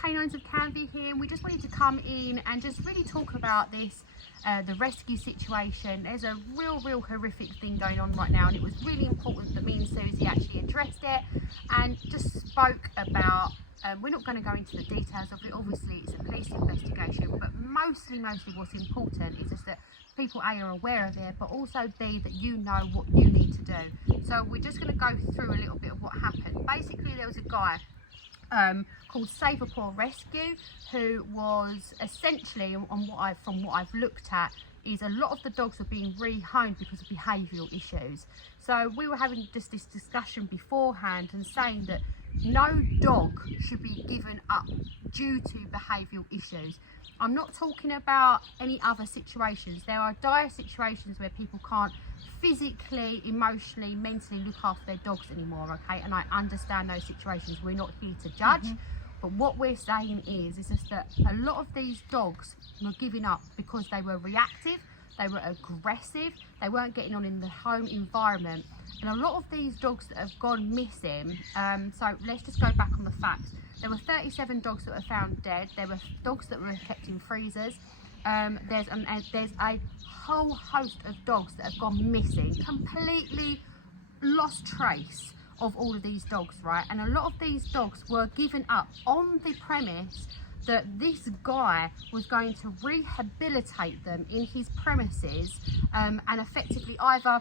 Canines of Canvey here, and we just wanted to come in and just really talk about this, the rescue situation. There's a real horrific thing going on right now, and it was really important that me and Susie actually addressed it and just spoke about, we're not going to go into the details of it, obviously it's a police investigation, but mostly what's important is just that people A, are aware of it, but also B, that you know what you need to do. So we're just going to go through a little bit of what happened. Basically, there was a guy called Save a Paw Rescue, who was essentially, from what I've looked at, is a lot of the dogs were being rehomed because of behavioural issues. So we were having just this discussion beforehand and saying that no dog should be given up due to behavioural issues. I'm not talking about any other situations. There are dire situations where people can't physically, emotionally, mentally look after their dogs anymore, okay? And I understand those situations. We're not here to judge. But what we're saying is just that a lot of these dogs were giving up because they were reactive, they were aggressive, they weren't getting on in the home environment. And a lot of these dogs that have gone missing, so let's just go back on the facts. There were 37 dogs that were found dead. There were dogs that were kept in freezers. There's a whole host of dogs that have gone missing, completely lost trace of all of these dogs, right? And a lot of these dogs were given up on the premise that this guy was going to rehabilitate them in his premises, and effectively either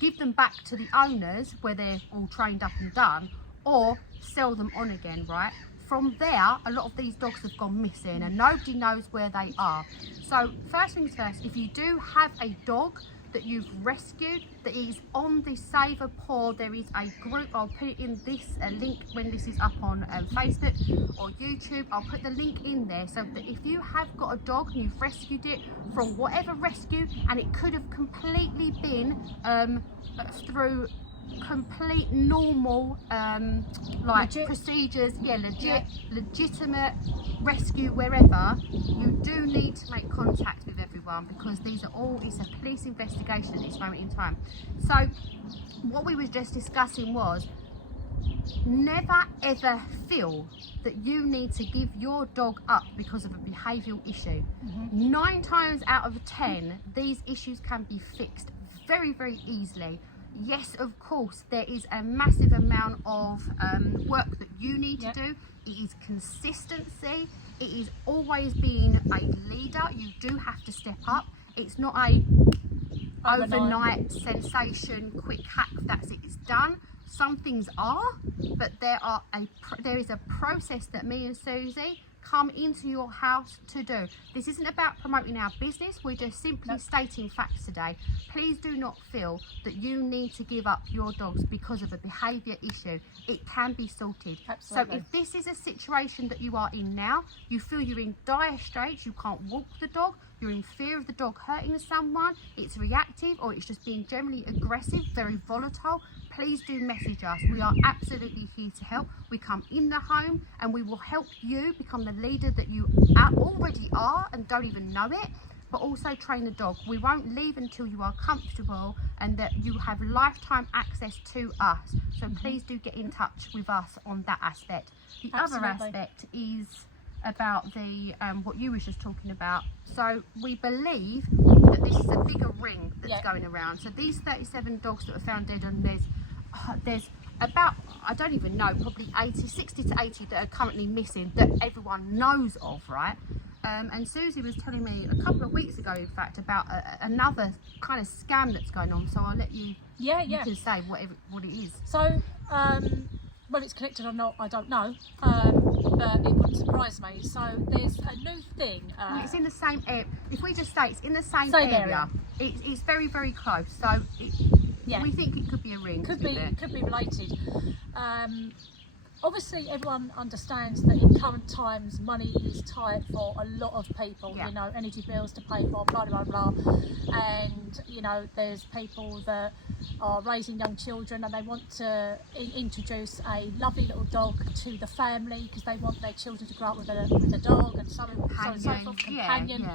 give them back to the owners where they're all trained up and done, or sell them on again, right? From there, a lot of these dogs have gone missing and nobody knows where they are. So first things first, if you do have a dog that you've rescued that is on the Save a Paw, there is a group. I'll put it in this link when this is up on Facebook or YouTube. I'll put the link in there so that if you have got a dog and you've rescued it from whatever rescue, and it could have completely been through complete normal procedures, legitimate rescue wherever, you do need to make contact with everyone, because it's a police investigation at this moment in time. So what we were just discussing was, never ever feel that you need to give your dog up because of a behavioural issue. 9 times out of 10 these issues can be fixed very easily. Yes, of course, there is a massive amount of work that you need to do. It is consistency. It is always being a leader. You do have to step up. It's not a overnight sensation, quick hack, that's it, it's done. Some things are, but there is a process that me and Susie come into your house to do. This isn't about promoting our business, we're just simply stating facts today. Please do not feel that you need to give up your dogs because of a behaviour issue. It can be sorted. Absolutely. So if this is a situation that you are in now, you feel you're in dire straits, you can't walk the dog, you're in fear of the dog hurting someone, it's reactive, or it's just being generally aggressive, very volatile, please do message us. We are absolutely here to help. We come in the home and we will help you become the leader that you already are and don't even know it, but also train the dog. We won't leave until you are comfortable and that you have lifetime access to us. So please do get in touch with us on that aspect. The other aspect is about the what you was just talking about. So we believe that this is a bigger ring that's going around. So these 37 dogs that were found dead, and there's about, I don't even know, probably 60 to 80 that are currently missing that everyone knows of, right? And Susie was telling me a couple of weeks ago, in fact, about another kind of scam that's going on. So I'll let you, you can say what it is. So, well, it's connected or not, I don't know, but it wouldn't surprise me. So there's a new thing. It's in the same area. If we just say it's in the same area. It's very close. So we think it could be a ring. Could be related. Obviously, everyone understands that in current times, money is tight for a lot of people. You know, energy bills to pay for, blah blah blah, and you know, there's people that are raising young children and they want to introduce a lovely little dog to the family because they want their children to grow up with a dog and so on and so forth, companion.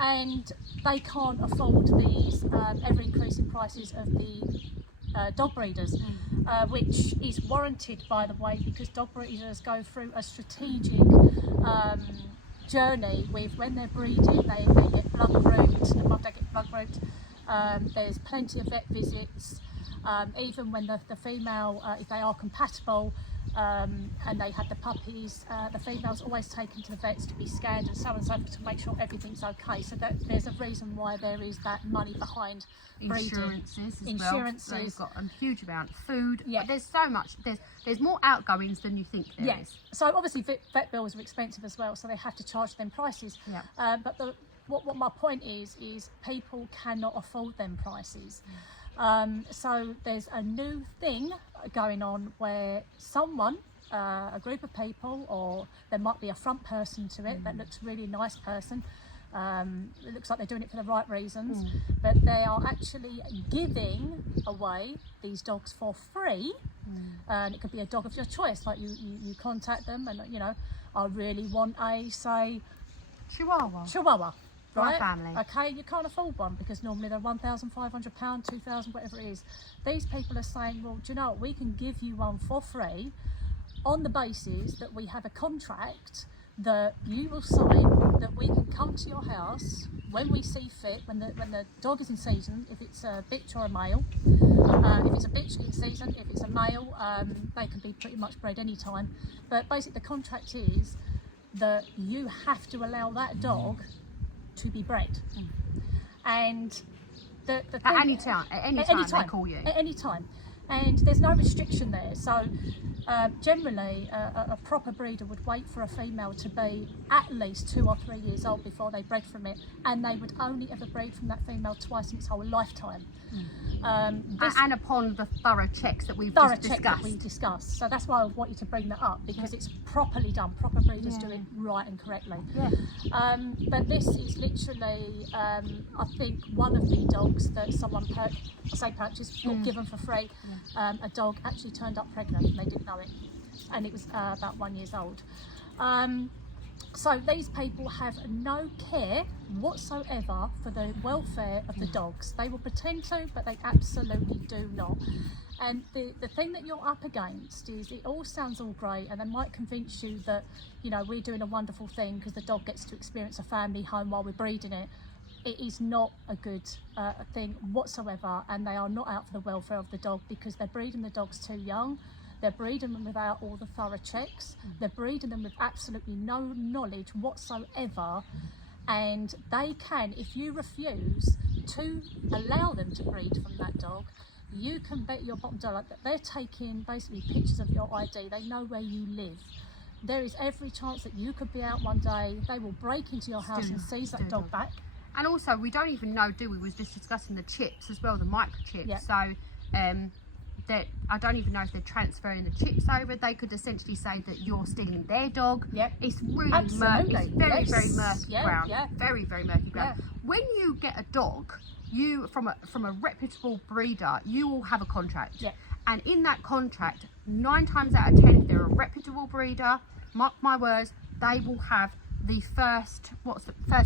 And they can't afford these ever increasing prices of the dog breeders. which is warranted, by the way, because dog breeders go through a strategic journey with when they're breeding. They get blood grouped, the mother get blood grouped. There's plenty of vet visits, even when the female, if they are compatible, and they had the puppies, the female's always taken to the vets to be scanned and so on and so forth to make sure everything's okay. So that there's a reason why there is that money behind breeding. Insurances well. They've got a huge amount of food. Yeah. There's so much. There's more outgoings than you think there is. So obviously vet bills are expensive as well, so they have to charge them prices. Yeah. But what my point is people cannot afford them prices. So there's a new thing going on where someone, a group of people, or there might be a front person to it that looks really nice person. It looks like they're doing it for the right reasons, but they are actually giving away these dogs for free. And it could be a dog of your choice, like you contact them and, you know, I really want a, say, Chihuahua. Right? Family. Okay, you can't afford one because normally they're £1,500, £2,000, whatever it is. These people are saying, well, do you know what, we can give you one for free on the basis that we have a contract that you will sign, that we can come to your house when we see fit, when the dog is in season, if it's a bitch or a male. If it's a bitch in season, if it's a male, they can be pretty much bred any time. But basically the contract is that you have to allow that dog to be bred, and the thing, At any time they call you. At any time, and there's no restriction there. So generally a proper breeder would wait for a female to be at least 2 or 3 years old before they bred from it, and they would only ever breed from that female twice in its whole lifetime. And upon the thorough checks that we've discussed. So that's why I want you to bring that up, because it's properly done. Proper breeders do it right and correctly. But this is literally, I think, one of the dogs that someone purchased or given for free. A dog actually turned up pregnant and they didn't know it, and it was about 1 year old. So these people have no care whatsoever for the welfare of the dogs. They will pretend to, but they absolutely do not. And the thing that you're up against is, it all sounds all great, and they might convince you that, you know, we're doing a wonderful thing because the dog gets to experience a family home while we're breeding it. It is not a good thing whatsoever, and they are not out for the welfare of the dog, because they're breeding the dogs too young. They're breeding them without all the thorough checks. They're breeding them with absolutely no knowledge whatsoever. And they can, if you refuse to allow them to breed from that dog, you can bet your bottom dollar that they're taking basically pictures of your ID. They know where you live. There is every chance that you could be out one day, they will break into your house and seize that dog back. And also, we don't even know, do we? We was just discussing the chips as well, the microchips. Yeah. So that I don't even know if they're transferring the chips over. They could essentially say that you're stealing their dog. Yeah. It's really Absolutely. murky. It's very, Yes. very murky ground. Yeah. Very, very murky ground. Yeah. When you get a dog, you from a reputable breeder, you will have a contract. Yeah. And in that contract, 9 times out of 10, if they're a reputable breeder, mark my words, they will have the first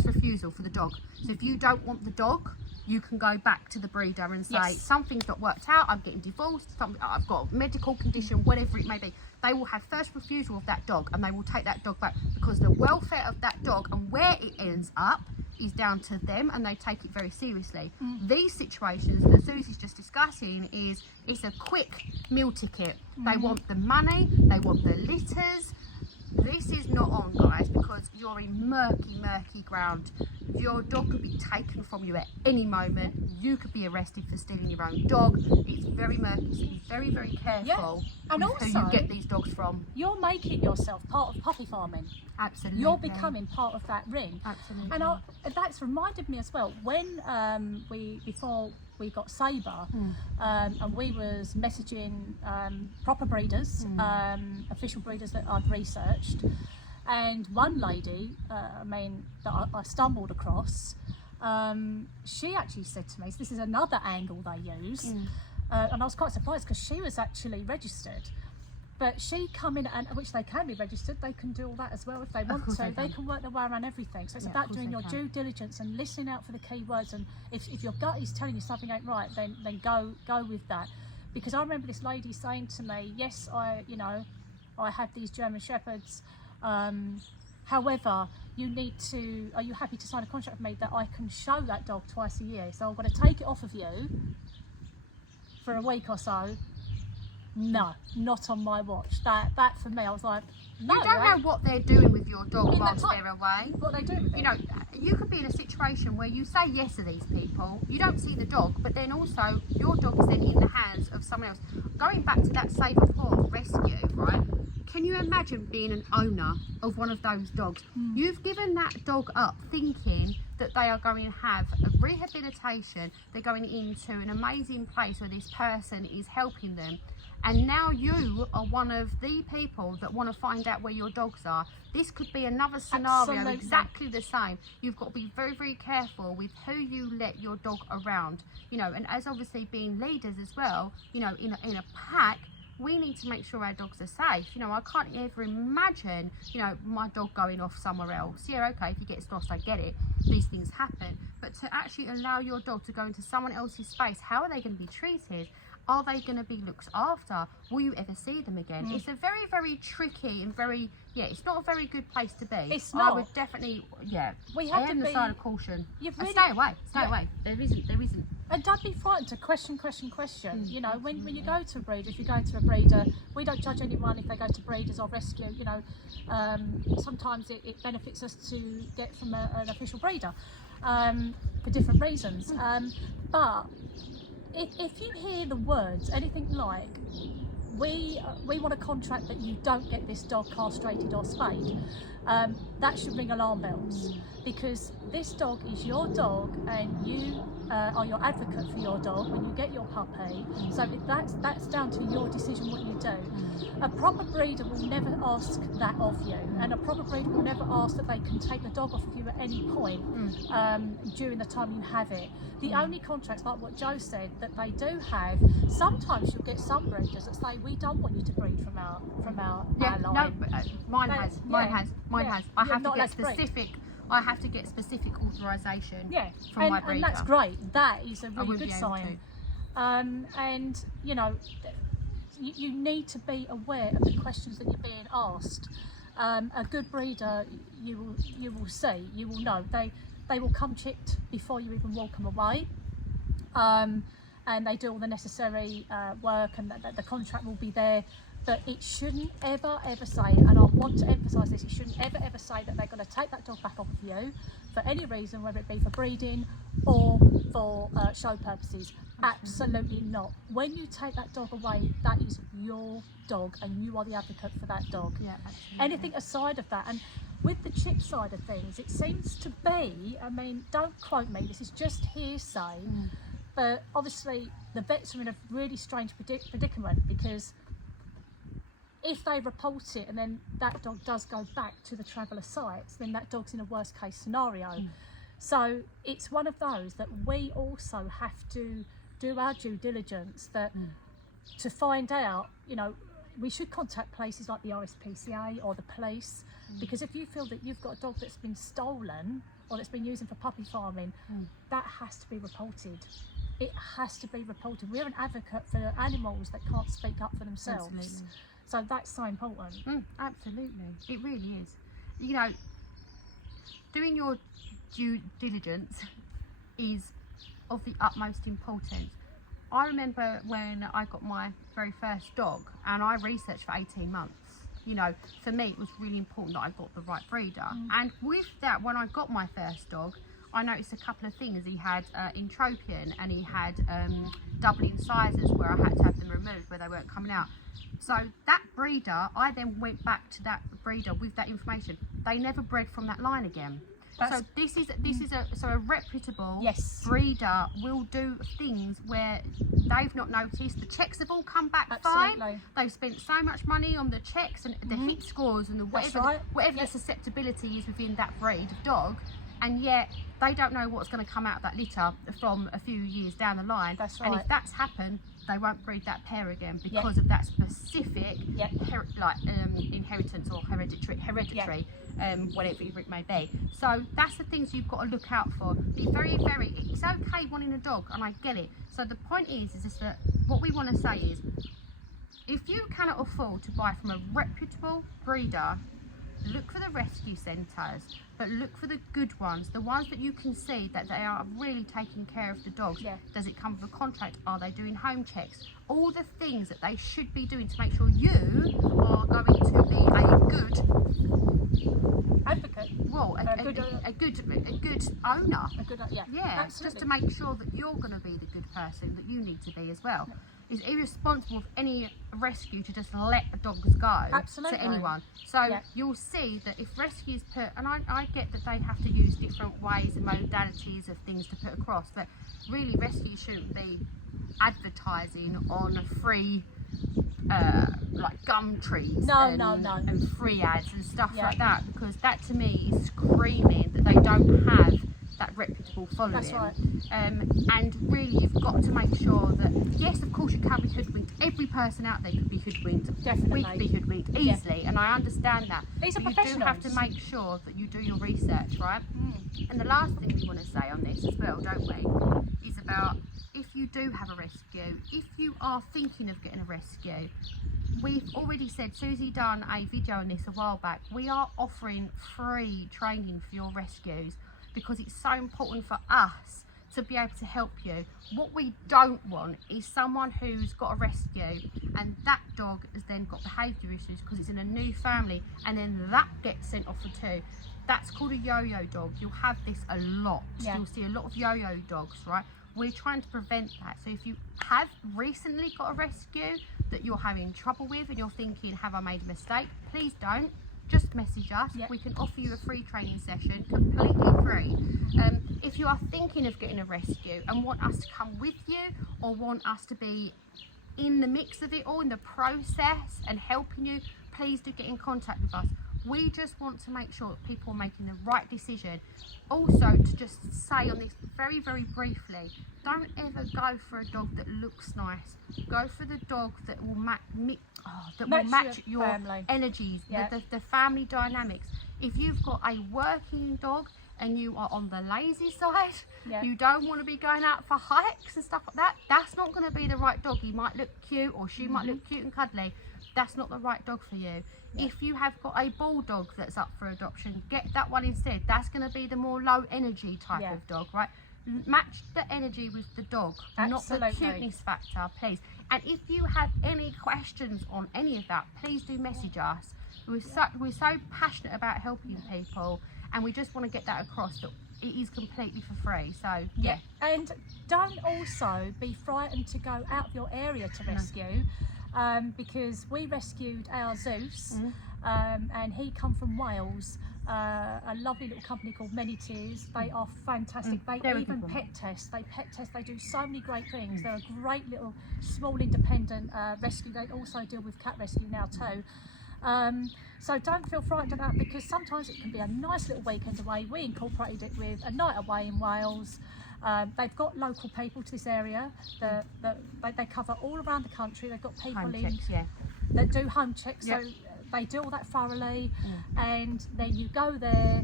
refusal for the dog. So if you don't want the dog, you can go back to the breeder and say, something's not worked out, I'm getting divorced, I've got a medical condition, whatever it may be. They will have first refusal of that dog, and they will take that dog back, because the welfare of that dog and where it ends up is down to them, and they take it very seriously. These situations that Susie's just discussing it's a quick meal ticket. They want the money, they want the litters. This is not on, guys, because you're in murky ground. Your dog could be taken from you at any moment. You could be arrested for stealing your own dog. It's very murky, so be very, very careful And with also, who you get these dogs from. You're making yourself part of puppy farming. Absolutely. You're becoming part of that ring. Absolutely. And that's reminded me as well, when before we got Sabre, and we was messaging proper breeders, official breeders that I'd researched, and one lady, that I stumbled across, she actually said to me, so this is another angle they use, and I was quite surprised because she was actually registered. But she come in, and which they can be registered, they can do all that as well if they want to. They can work their way around everything. So it's about doing your due diligence and listening out for the keywords. And if your gut is telling you something ain't right, then go with that. because I remember this lady saying to me, yes, I have these German Shepherds, however, are you happy to sign a contract with me that I can show that dog twice a year? So I'm going to take it off of you for a week or so. No, not on my watch. That for me, I was like, no. You don't know what they're doing with your dog In whilst that time, they're away. what they do with it. You know, you could be in a situation where you say yes to these people, you don't see the dog, but then also your dog is then in the hands of someone else. Going back to that Save a Paw rescue, right? Can you imagine being an owner of one of those dogs? You've given that dog up thinking that they are going to have a rehabilitation, they're going into an amazing place where this person is helping them. And now you are one of the people that want to find out where your dogs are. This could be another scenario. Absolutely. Exactly the same. You've got to be very, very careful with who you let your dog around. You know, and as obviously being leaders as well, you know, in a pack, we need to make sure our dogs are safe. You know, I can't ever imagine, you know, my dog going off somewhere else. Yeah, okay, if he gets lost, I get it. These things happen. But to actually allow your dog to go into someone else's space, how are they going to be treated? Are they going to be looked after? Will you ever see them again? It's a very, very tricky and very, it's not a very good place to be. It's not. I would definitely, We have err to on the be- side of caution. You've And really- stay away, stay Yeah. away. There isn't. And don't be frightened to question. You know, when you go to a breeder, if you go to a breeder, we don't judge anyone if they go to breeders or rescue. You know, sometimes it benefits us to get from an official breeder for different reasons. But if you hear the words, anything like, we want a contract that you don't get this dog castrated or spayed, that should ring alarm bells, because this dog is your dog and you are your advocate for your dog when you get your puppy. So that's down to your decision what you do. A proper breeder will never ask that of you, and a proper breeder will never ask that they can take the dog off of you at any point during the time you have it. The only contracts, like what Joe said, that they do have, sometimes you'll get some breeders that say, we don't want you to breed from our line. No, but, mine That's- has. yeah. I You're have to not get allowed to breed. specific. I have to get specific authorization. Yeah, from my breeder. and that's great. That is a really wouldn't good be able sign. And you know, you need to be aware of the questions that you're being asked. A good breeder, you will see, you will know. They will come checked before you even walk them away. And they do all the necessary work, and the contract will be there. But it shouldn't ever say, and I want to emphasise this, it shouldn't ever say that they're going to take that dog back off of you for any reason, whether it be for breeding or for show purposes. Absolutely not. When you take that dog away, that is your dog and you are the advocate for that dog. Yeah, absolutely. Anything aside of that, and with the chip side of things, it seems to be, I mean, don't quote me, this is just hearsay, but obviously the vets are in a really strange predicament, because if they report it and then that dog does go back to the traveller sites, then that dog's in a worst case scenario. So it's one of those that we also have to do our due diligence, that to find out, you know, we should contact places like the RSPCA or the police, because if you feel that you've got a dog that's been stolen or that's been used for puppy farming, that has to be reported. It has to be reported. We're an advocate for animals that can't speak up for themselves. Absolutely. So that's so important. Absolutely, it really is. You know, doing your due diligence is of the utmost importance. I remember when I got my very first dog, and I researched for 18 months. You know, for me it was really important that I got the right breeder. And with that, when I got my first dog, I noticed a couple of things. He had entropion, and he had double incisors where I had to have them removed where they weren't coming out. So that breeder, I then went back to that breeder with that information. They never bred from that line again. So this is a reputable breeder will do things where they've not noticed. The checks have all come back fine. They've spent so much money on the checks and the hit scores and the whatever the susceptibility is within that breed of dog, and yet they don't know what's going to come out of that litter from a few years down the line. That's right. And if that's happened, they won't breed that pair again because of that specific inheritance or hereditary whatever it may be. So that's the things you've got to look out for. Be very, very, it's okay wanting a dog, and I get it. So the point is just that what we want to say is, if you cannot afford to buy from a reputable breeder, look for the rescue centres, but look for the good ones, the ones that you can see that they are really taking care of the dogs. Does it come with a contract? Are they doing home checks? All the things that they should be doing to make sure you are going to be a good advocate. Well, a good owner. A good, absolutely. Just to make sure that you're going to be the good person that you need to be as well. It's irresponsible of any rescue to just let the dogs go to anyone. So you'll see that if rescues put, and I get that they have to use different ways and modalities of things to put across, but really rescues shouldn't be advertising on free like gum trees and free ads and stuff like that, because that to me is screaming that they don't have that reputable following. That's right. And really you've got to make sure that, yes, of course you can be hoodwinked. Every person out there could be hoodwinked. Definitely. We could be hoodwinked easily, and I understand that. These are but professionals. You do have to make sure that you do your research, right? And the last thing we want to say on this as well, don't we, is about if you do have a rescue, if you are thinking of getting a rescue, we've already said, Susie done a video on this a while back, we are offering free training for your rescues, because it's so important for us to be able to help you. What we don't want is someone who's got a rescue and that dog has then got behaviour issues because it's in a new family, and then that gets sent off for two. That's called a yo-yo dog. You'll have this a lot. You'll see a lot of yo-yo dogs, right? We're trying to prevent that. So if you have recently got a rescue that you're having trouble with and you're thinking, have I made a mistake? Please don't. Just message us. We can offer you a free training session, completely free. If you are thinking of getting a rescue and want us to come with you, or want us to be in the mix of it all, in the process and helping you, please do get in contact with us. We just want to make sure that people are making the right decision. Also, to just say on this very, very briefly, don't ever go for a dog that looks nice. Go for the dog that will match your family energies, the family dynamics. If you've got a working dog and you are on the lazy side, you don't want to be going out for hikes and stuff like that, that's not going to be the right dog. He might look cute, or she might look cute and cuddly. That's not the right dog for you. If you have got a bulldog that's up for adoption, get that one instead. That's going to be the more low energy type of dog, right? Match the energy with the dog, not the cuteness factor, please. And if you have any questions on any of that, please do message us. We're so passionate about helping people, and we just want to get that across that it is completely for free. So and don't also be frightened to go out of your area to rescue. Because we rescued our Zeus, and he come from Wales, a lovely little company called Many Tears. They are fantastic. They even pet test. They do so many great things. They're a great little small independent rescue. They also deal with cat rescue now too. So don't feel frightened about it, because sometimes it can be a nice little weekend away. We incorporated it with a night away in Wales. They've got local people to this area. They cover all around the country. They've got people that do home checks, so they do all that thoroughly. And then you go there,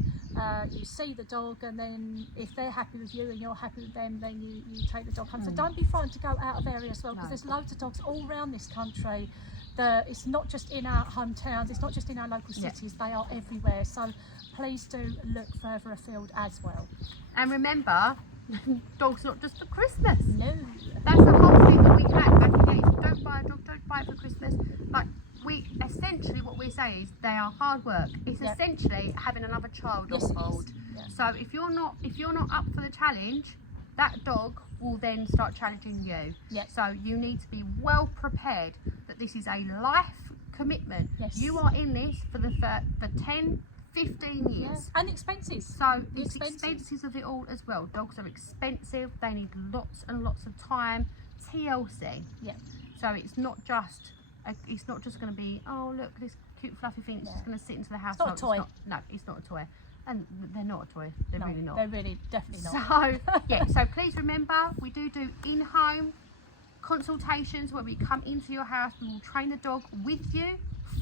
you see the dog, and then if they're happy with you and you're happy with them, then you take the dog home. So don't be frightened to go out of area as well, because there's loads of dogs all around this country. It's not just in our hometowns, it's not just in our local cities, they are everywhere. So please do look further afield as well. And remember, dogs not just for Christmas. No. That's the whole thing that we had back in the days. Don't buy a dog, don't buy it for Christmas. Like, we essentially, what we say is they are hard work. It's essentially having another child on board. So if you're not up for the challenge, that dog will then start challenging you. So you need to be well prepared that this is a life commitment. You are in this for 10, 15 years. And expenses. So it's expenses of it all as well. Dogs are expensive. They need lots and lots of time. TLC. So it's not just going to be, oh look, this cute fluffy thing. It's just going to sit into the house. It's not a toy. It's not a toy. And they're not a toy. They're really not. They're really definitely not. So so please remember, we do in-home consultations where we come into your house. We will train the dog with you,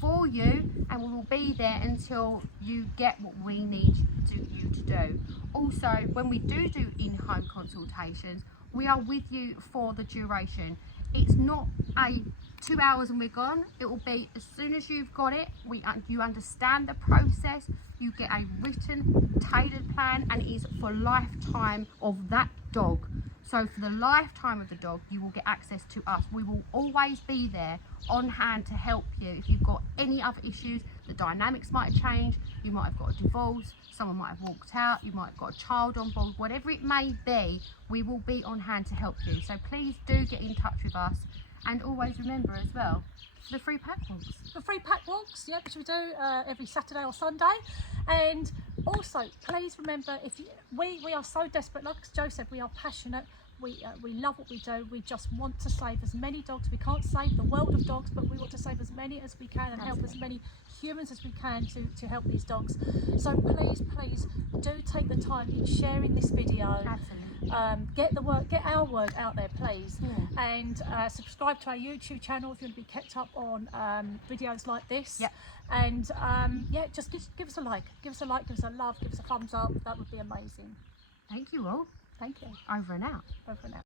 for you, and we will be there until you get what we need you to do. Also, when we do in-home consultations, we are with you for the duration. It's not a 2 hours and we're gone. It will be as soon as you've got it, you understand the process, you get a written, tailored plan, and it is for lifetime of that dog. So for the lifetime of the dog, you will get access to us. We will always be there on hand to help you. If you've got any other issues, the dynamics might have changed, you might have got a divorce, someone might have walked out, you might have got a child on board, whatever it may be, we will be on hand to help you. So please do get in touch with us, and always remember as well, the free pack walks. The free pack walks, yeah, which we do every Saturday or Sunday. And also, please remember, we are so desperate, like Joe said, we are passionate. We love what we do. We just want to save as many dogs. We can't save the world of dogs, but we want to save as many as we can and help as many humans as we can to help these dogs. So please do take the time in sharing this video. Absolutely. Get our word out there, please. Yeah. And subscribe to our YouTube channel if you want to be kept up on videos like this. Yep. And yeah, just give us a like, give us a love, give us a thumbs up. That would be amazing. Thank you all. Thank you. Over and out. Over and out.